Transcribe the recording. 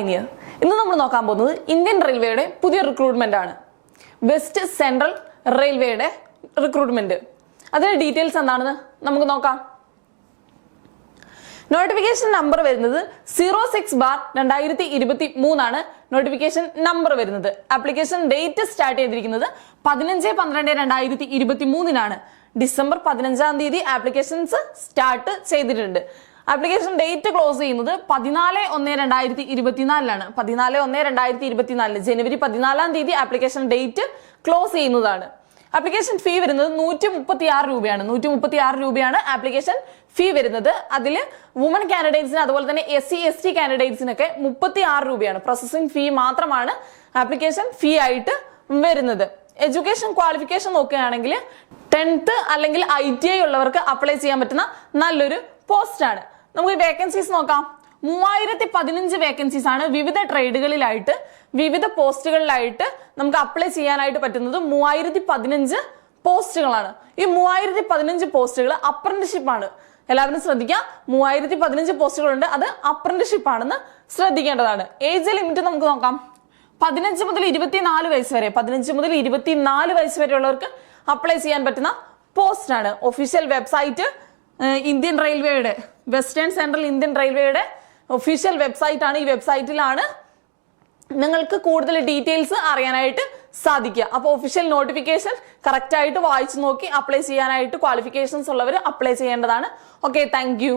Pioneer. ഇന്ന് നമ്മൾ നോക്കാൻ പോകുന്നത് ഇന്ത്യൻ റെയിൽവേയുടെ പുതിയ റിക്രൂട്ട്മെന്റ് ആണ്. വെസ്റ്റ് സെൻട്രൽ റെയിൽവേയുടെ റിക്രൂട്ട്മെന്റ്. അതിന്റെ ഡീറ്റെയിൽസ് എന്താണെന്ന് നമുക്ക് നോക്കാം. നോട്ടിഫിക്കേഷൻ നമ്പർ വരുന്നത് 06/2023 ആണ് നോട്ടിഫിക്കേഷൻ നമ്പർ വരുന്നത്. ആപ്ലിക്കേഷൻ ഡേറ്റ് സ്റ്റാർട്ട് ചെയ്തിരിക്കുന്നത് 15/12/2023 ഡിസംബർ 15 ആപ്ലിക്കേഷൻസ് സ്റ്റാർട്ട് ചെയ്തിട്ടുണ്ട്. ആപ്ലിക്കേഷൻ ഡേറ്റ് ക്ലോസ് ചെയ്യുന്നത് 14/1/2024 14/1/2024 ജനുവരി 14 ആപ്ലിക്കേഷൻ ഡേറ്റ് ക്ലോസ് ചെയ്യുന്നതാണ്. ആപ്ലിക്കേഷൻ ഫീ വരുന്നത് 136 രൂപയാണ്. 136 രൂപയാണ് ആപ്ലിക്കേഷൻ ഫീ വരുന്നത്. അതിൽ വുമൺ കാൻഡിഡേറ്റ്സിന് അതുപോലെ തന്നെ SC/ST കാൻഡിഡേറ്റ്സിനൊക്കെ 36 രൂപയാണ്. പ്രോസസിംഗ് ഫീ മാത്രമാണ് ആപ്ലിക്കേഷൻ ഫീ ആയിട്ട് വരുന്നത്. എഡ്യൂക്കേഷൻ ക്വാളിഫിക്കേഷൻ നോക്കുകയാണെങ്കിൽ 10th അല്ലെങ്കിൽ ITI ഉള്ളവർക്ക് അപ്ലൈ ചെയ്യാൻ പറ്റുന്ന നല്ലൊരു പോസ്റ്റ് ആണ്. നമുക്ക് വേക്കൻസീസ് നോക്കാം. 3015 വേക്കൻസീസ് ആണ് വിവിധ ട്രേഡുകളിലായിട്ട് വിവിധ പോസ്റ്റുകളിലായിട്ട് നമുക്ക് അപ്ലൈ ചെയ്യാനായിട്ട് പറ്റുന്നത്. 3015 പോസ്റ്റുകളാണ്. ഈ 3015 പോസ്റ്റുകൾ അപ്രന്റീസ്ഷിപ്പ് ആണ്. എല്ലാവരും ശ്രദ്ധിക്കാം, 3015 പോസ്റ്റുകളുണ്ട്. അത് അപ്രന്റീസ്ഷിപ്പ് ആണെന്ന് ശ്രദ്ധിക്കേണ്ടതാണ്. ഏജ് ലിമിറ്റ് നമുക്ക് നോക്കാം. 15 മുതൽ 24 വയസ്സ് വരെ 15 മുതൽ 24 വയസ്സ് വരെ ഉള്ളവർക്ക് അപ്ലൈ ചെയ്യാൻ പറ്റുന്ന പോസ്റ്റ് ആണ്. ഒഫീഷ്യൽ വെബ്സൈറ്റ് ഇന്ത്യൻ റെയിൽവേയുടെ വെസ്റ്റേൺ സെൻട്രൽ ഇന്ത്യൻ റെയിൽവേയുടെ ഒഫീഷ്യൽ വെബ്സൈറ്റ് ആണ്. ഈ വെബ്സൈറ്റിലാണ് നിങ്ങൾക്ക് കൂടുതൽ ഡീറ്റെയിൽസ് അറിയാനായിട്ട് സാധിക്കുക. അപ്പോൾ ഒഫീഷ്യൽ നോട്ടിഫിക്കേഷൻ കറക്റ്റ് ആയിട്ട് വായിച്ചു നോക്കി അപ്ലൈ ചെയ്യാനായിട്ട് ക്വാളിഫിക്കേഷൻസ് ഉള്ളവർ അപ്ലൈ ചെയ്യേണ്ടതാണ്. Okay, thank you.